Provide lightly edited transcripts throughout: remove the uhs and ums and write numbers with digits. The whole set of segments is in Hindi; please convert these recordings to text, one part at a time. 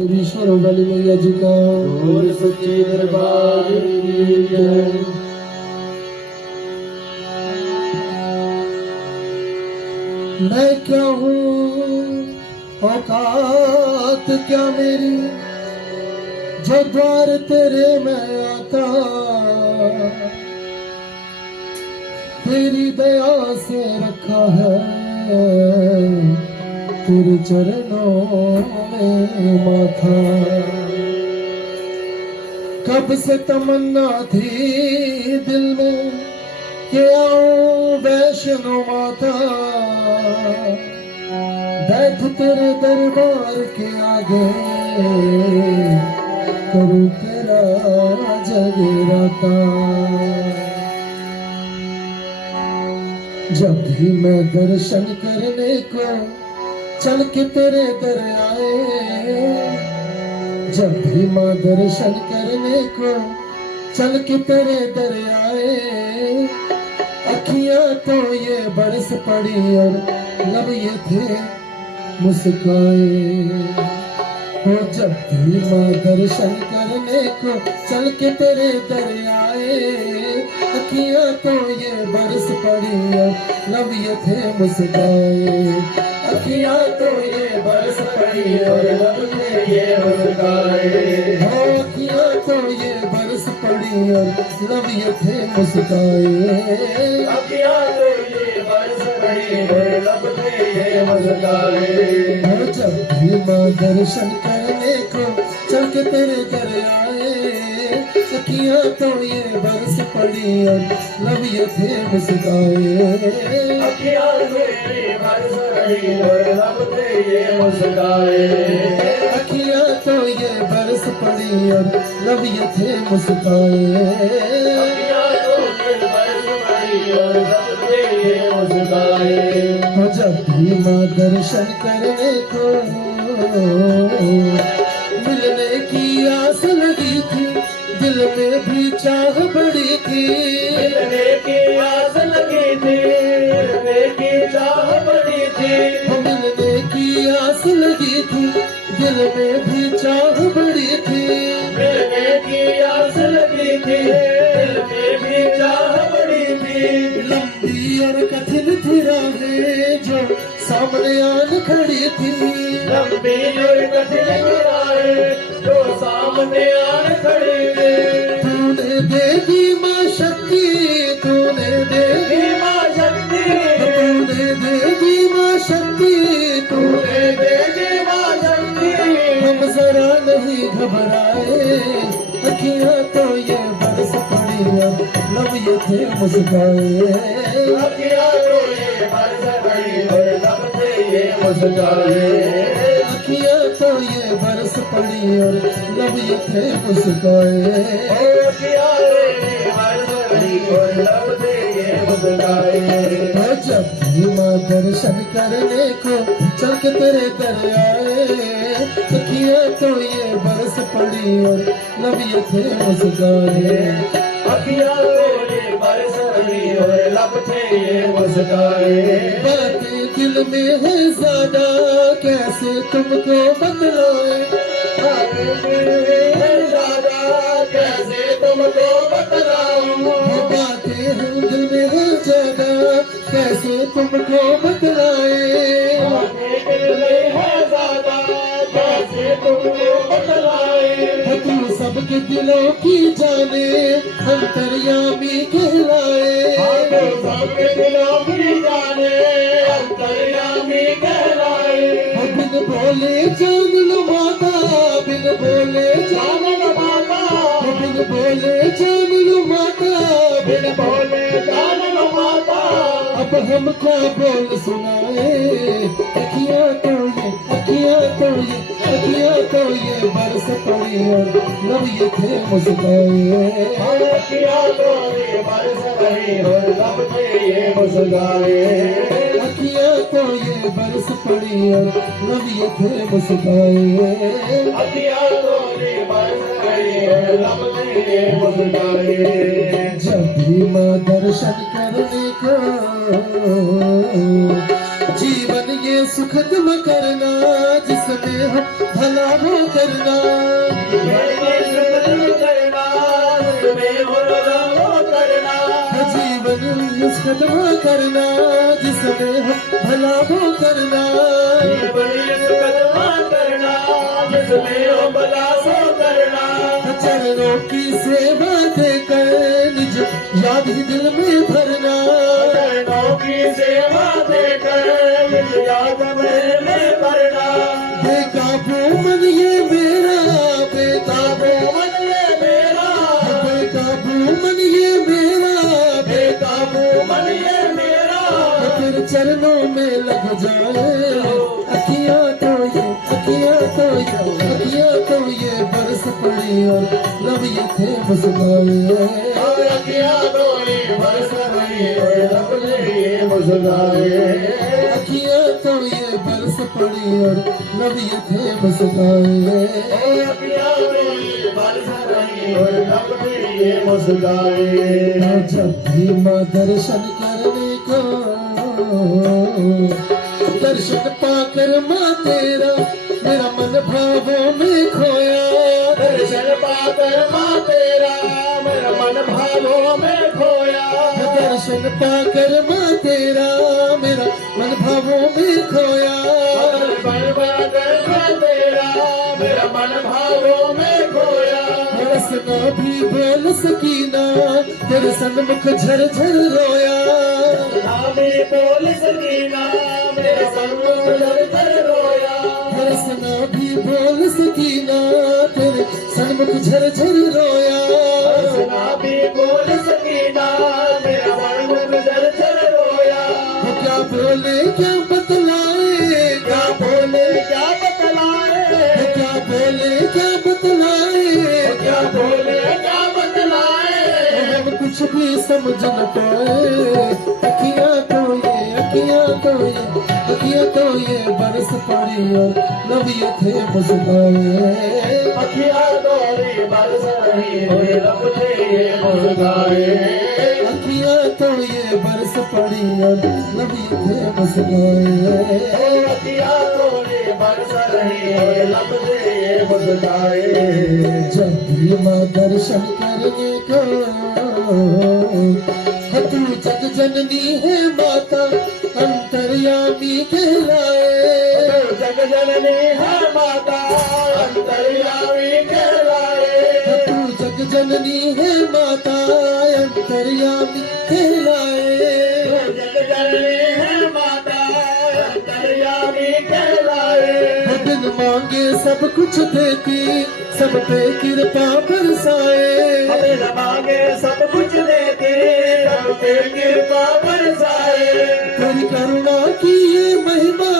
ईश्वर वाली मैया जी का बोल सच्चे दरबार की जय। मैं क्या हूँ, औकात क्या मेरी, जो द्वार तेरे में आता, तेरी दया से रखा है तेरे चरणों में माथा। कब से तमन्ना थी दिल में कि आऊं वैष्णो माता, बैठ तेरे दरबार के आगे, करूं तेरा जगराता। जब भी मैं दर्शन करने को चल के तेरे दर आए, जब भी माँ दर्शन करने को चल के तेरे दर आए, अखियां तो ये बरस पड़ी और लब ये थे मुस्काए। हो जब भी माँ दर्शन करने को चल के तेरे दर आए, अखियां तो ये बरस पड़ी और लब ये थे मुस्काए। अखियां तो ये बरस पड़ी और लब थे ये मुस्काए। हो अखियां तो ये बरस पड़ी और लब ये थे मुस्काए। अखियां तो ये बरस पड़ी और लब थे ये मुस्काए। हो जब भी माँ दर्शन करने को चल के तेरे दर आए, अखियां तो ये बरस पड़ी और लब ये थे मुस्काए। अखियां तो ये बरस पड़ी और लब थे ये मुस्काए। अखियां तो ये बरस पड़ी और लब ये थे मुस्काए। अखियां तो ये बरस पड़ी और लब थे ये मुस्काए। हो जब भी माँ दर्शन करने को मिलने की आस लगी थी, दिल में भी चाह बड़ी थी। मिलने की आस लगी थी, मिलने की चाह बड़ी थी। मिलने की आस लगी थी, दिल में भी चाह बड़ी थी। मिलने की आस लगी थी, दिल में भी चाह बड़ी थी। लंबी और कठिन थी राहें जो सामने आन खड़ी थी। लंबी और कठिन राहें जो सामने आन खड़ी थी। तूने दे दी माँ शक्ति, तूने दे दी माँ शक्ति, तूने दे दी माँ शक्ति, तूने दे दी माँ शक्ति। हम जरा नहीं घबराए, अखियां तो ये बरस पड़ी और लब ये थे मुस्काए। अखियां तो ये बरस पड़ी और लब थे ये मुस्काए। अखियां तो ये बरस पड़ी और लब ये थे मुस्काए। अखियां तो ये बरस पड़ी और लब थे ये मुस्काए। जब भी माँ दर्शन करने को चल के तेरे दर आए, अखियां तो ये बरस पड़ी और लब ये थे मुस्काए। अखियां तो ये बरस पड़ी और लब थे ये मुस्काए। बातें दिल में है ज्यादा, कैसे तुमको बतलाए। बातें दिल में है ज्यादा, कैसे तुमको बतलाऊं। बातें हैं दिल में है ज्यादा, कैसे तुमको बतलाए। बातें दिल में है ज्यादा, कैसे तुमको बतलाए। तू सबके दिलों की जाने, अंतर्यामी कहलाए। सबके दिलों की जाने, अंतर्यामी कहलाए। बिन बोले जान लो माता, बिन बोले जान लो माता, बिन बोले जान लो माता, बिन बोले जान लो माता। अब हम क्या बोल सुनाए। अखियां तो ये, अखियां तो ये, अखियां तो ये बरस पड़ी और लब ये थे मुस्काए। अखियां तो ये बरस पड़ी और लब थे ये मुस्काए। अखियां तो ये बरस पड़ी और लब ये थे मुस्काए। अखियां तो ये बरस पड़ी और लब थे ये मुस्काए। जब भी माँ दर्शन करने को जीवन ये ये सुखद में करना, जिसमें हो भला वो करना। जीवन सुखद में करना, जिसमें हो भला वो करना। चरणों की सेवा देकर निज याद ही दिल में भरना। बेकाबू मन ये मेरा, बेकाबू मन ये मेरा, बेकाबू मन ये मेरा, बेकाबू मन ये मेरा। तेरे चरणों में लग जाए अखियाँ तो ये, अखियाँ तो ये, अखियाँ तो ये बरस पड़ी और लब ये थे मुस्कुराए। अखियाँ तो ये बरस रही और लब ये मुस्कुराए। अखियाँ तो ये बरस पड़ी और लब ये थे मुस्कुराए। अखियाँ तो ये बरस रही और लब ये मुस्कुराए। जब भी माँ दर्शन करने को, दर्शन पाकर माँ तेरा मेरा मन भावों में खोया। दर्शन पाकर माँ तेरा मेरा मन भावों में खोया। दर्शन पाकर माँ तेरा मेरा मन भावों में खोया। दर्शन पाकर माँ तेरा मेरा मन भावों में खोया। हंसना भी बोल सकीना, तेरे सन्मुख झरझर रोया। नामी बोल सकीना मेरे सन्मुख झरझर रोया। हंसना भी बोल सकीना, तेरे सन्मुख झरझर रोया। नामी बोल सकीना मेरा सन्मुख झरझर रोया। वो क्या बोले क्या बतलाए, क्या बोले क्या बतलाए। वो क्या बोले क्या बतलाए। क्या बोले क्या बतलाए। हम कुछ भी समझ न पाए। अखियाँ तो ये, अखियाँ तो ये, अखियाँ तो ये बरस पड़ी और लब ये थे मुस्कुराए। अखियाँ तोरी बरस रही और लब ये मुस्कुराए। अखियाँ तो ये बरस पड़ी और लब ये थे मुस्कुराए। अखियाँ तोरी बरस रही और लब ये मुस्कुराए। जब भी माँ दर्शन करने को, तू जग जननी है माता अंतर्यामी कहलाए। जग जननी है माता अंतर्यामी कहलाए। तू जग जननी है माता अंतर्यामी कहलाए। जग जननी है माता अंतर्यामी कहलाए। बिन मांगे सब कुछ देती, सब पे कृपा बरसाए। बिन मांगे सब कुछ देती, सब पे कृपा बरसाए। तेरी करुणा की ये महिमा,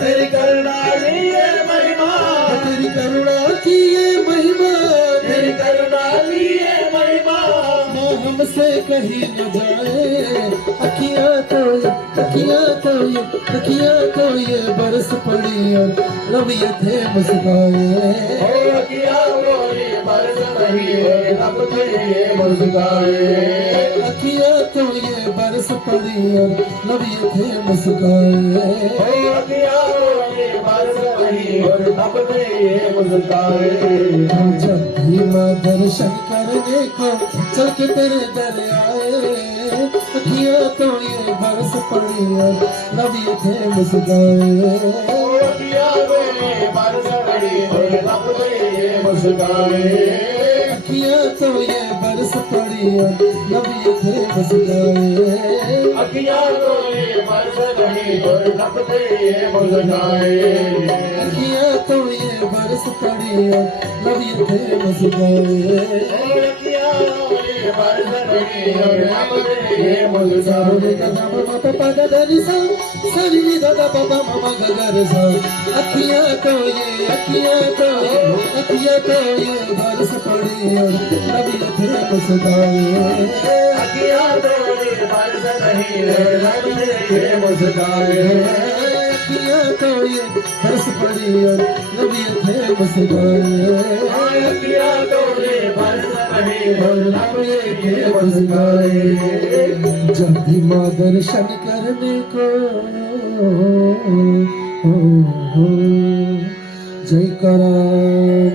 तेरी करुणा की ये महिमा। तेरी करुणा की ये महिमा, तेरी करुणा की ये महिमा। माँ हमसे कहीं न जाए। अखियाँ तो ये, अखियाँ तो ये, अखियाँ तो ये बरस पड़ी और लब ये थे मुस्कुराए। अखियाँ तोरी बरस रही है लब ये मुस्कुराए। अखियाँ तो ये बरस पड़ी और लब ये थे मुस्कुराए। अखियाँ तोरी बरस रही और लब ये मुस्कुराए। जब भी माँ दर्शन करने को चल के तेरे दर आए। अखियाँ तो ये बरस पड़ी और लब ये थे मुस्कुराए। अखियाँ तोरी बरस रही और लब ये मुस्कुराए। अखियाँ तो ये बरस पड़ी और लब ये थे मुस्कुराए। अखियाँ तोरी बरस रही और लब ये मुस्कुराए। अखियाँ तो ये बरस पड़ी और लब ये थे मुस्कुराए। अखियाँ तोरी बरस रही और लब ये मुस्कुराए। अखियाँ तो ये, अखियाँ तो ये, अखियाँ तो ये बरस पड़ी और लब ये थे मुस्कुराए। अखियाँ तोरी बरस रही और लब ये मुस्कुराए। अखियाँ तो ये बरस पड़ी और लब ये थे मुस्कुराए। अखियाँ तोरी बरस रही और लब ये मुस्कुराए। जब भी माँ दर्शन करने को हो जयकारा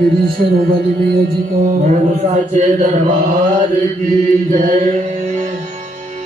मेरी शेरों वाली मैया जी का बोल साचे दरबार की जय।